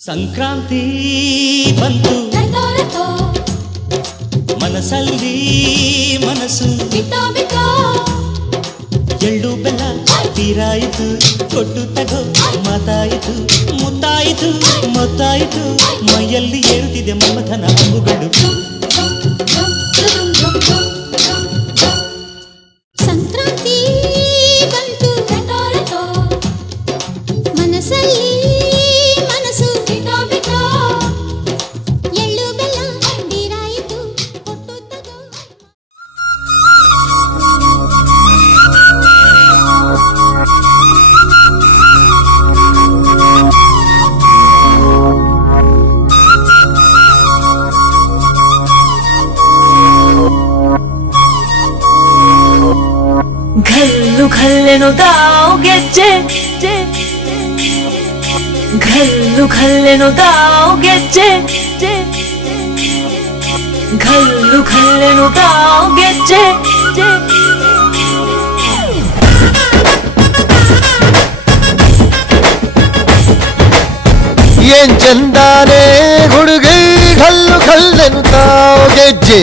ಸಂಕ್ರಾಂತಿ ಬಂತು ಮನಸ್ಸಲ್ಲಿ ಮನಸ್ಸು. ಎಳ್ಳು ಬೆಲ್ಲ ತೀರಾಯಿತು ಕೊಟ್ಟು ತಗೋ ಮಾತಾಯಿತು ಮುತ್ತಾಯಿತು ಮತ್ತಾಯಿತು ಮೈಯಲ್ಲಿ ಏರುತ್ತಿದೆ ಮಮಥನ ಅಂಬುಗಳು. ಘಲ್ಲು ಘಲ್ಲೆನು ತಾವು ಗೆಜ್ಜೆ ಘಲ್ಲು ಘಲ್ಲೆನು ತಾವು ಗೆಜ್ಜೆ ಘಲ್ಲು ಘಲ್ಲೆನು ತಾವು ಗೆಜ್ಜೆ ಏನ್ ಚಂದಾನೆ ಹುಡುಗಿ ಕಲ್ಲು ಕಲ್ಲೆನು ತಾವು ಗೆಜ್ಜೆ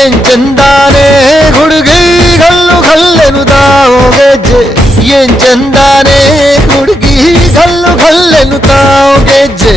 ಏನ್ ಚಂದಾನೆ ಹುಡುಗಿ ಕಲ್ಲು ಕಲ್ಲೆನು ತಾವು ಗೆಜ್ಜೆ ಏನ್ ಚಂದಾನೆ ಹುಡುಗಿ ಕಲ್ಲು ಕಲ್ಲೆನು ತಾವು ಗೆಜ್ಜೆ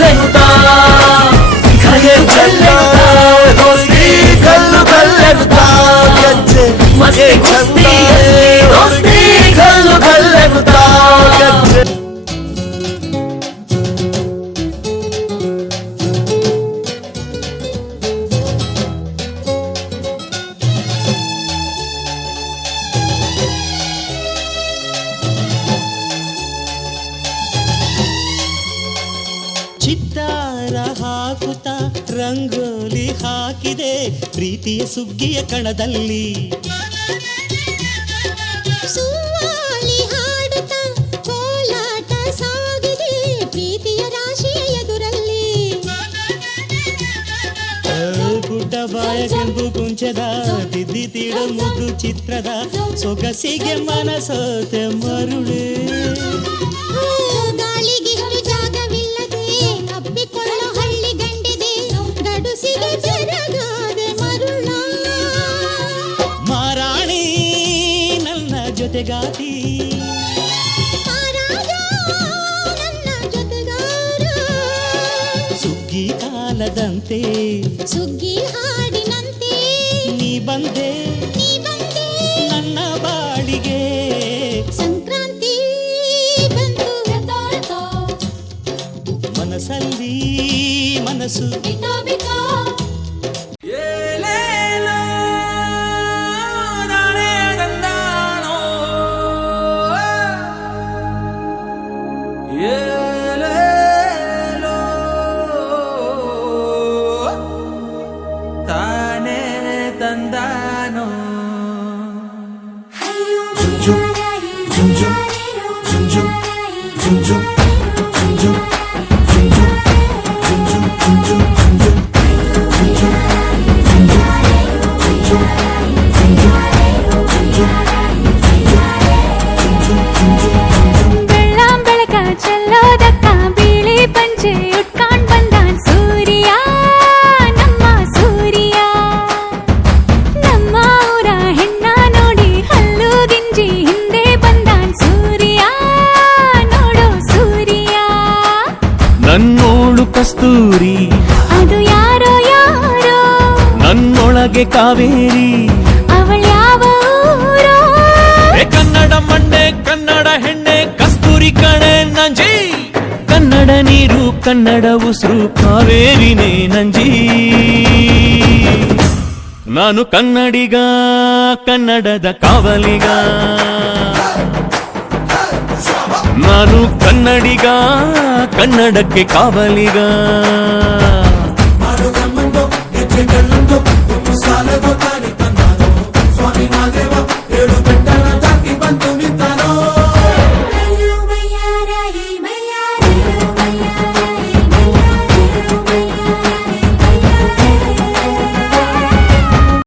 ಹಾಕಿದೆ ಪ್ರೀತಿಯ ಸುಗ್ಗಿಯ ಕಣದಲ್ಲಿ ಸುವಾಲಿ ಹಾಡುತ್ತ ಕೋಲಾಟ ಸಾಗಿದೆ ಪ್ರೀತಿಯ ರಾಶಿಯ ಎದುರಲ್ಲಿ ಆ, ಗುಡ್ಡ ಬಾಯ ಕೆಂಪು ಕುಂಚದ ತಿದ್ದಿ ತೀಡ ಮುದ್ದು ಚಿತ್ರದ ಸೊಗಸಿಗೆ ಮನಸೋತೆ ಮರುಳೆ ನನ್ನ ಜೊತೆಗಾತಿ ಮಹಾರಾಜ ನನ್ನ ಜೊತೆಗಾರ ಸುಗ್ಗಿ ಕಾಲದಂತೆ ಸುಗ್ಗಿ 中中。ಕಸ್ತೂರಿ. ಅದು ಯಾರೋ ಯಾರೋ? ನನ್ನೊಳಗೆ ಕಾವೇರಿ. ಅವಳ ಯಾವ ಊರೋ? ಕನ್ನಡ ಮಂಡೆ ಕನ್ನಡ ಹೆಣ್ಣೆ ಕಸ್ತೂರಿ ಕಣೆ ನಂಜಿ. ಕನ್ನಡ ನೀರು ಕನ್ನಡ ಉಸಿರು ಕಾವೇರಿನೇ ನಂಜಿ. ನಾನು ಕನ್ನಡಿಗ ಕನ್ನಡದ ಕಾವಲಿಗ. ನಾನು ಕನ್ನಡಿಗ ಕನ್ನಡಕ್ಕೆ ಕಾವಲಿಗ ಮಾಡುವ ಮುಂದೋ ಹೆಜ್ಜೆಗಳೊಂದು ಸಾಲದು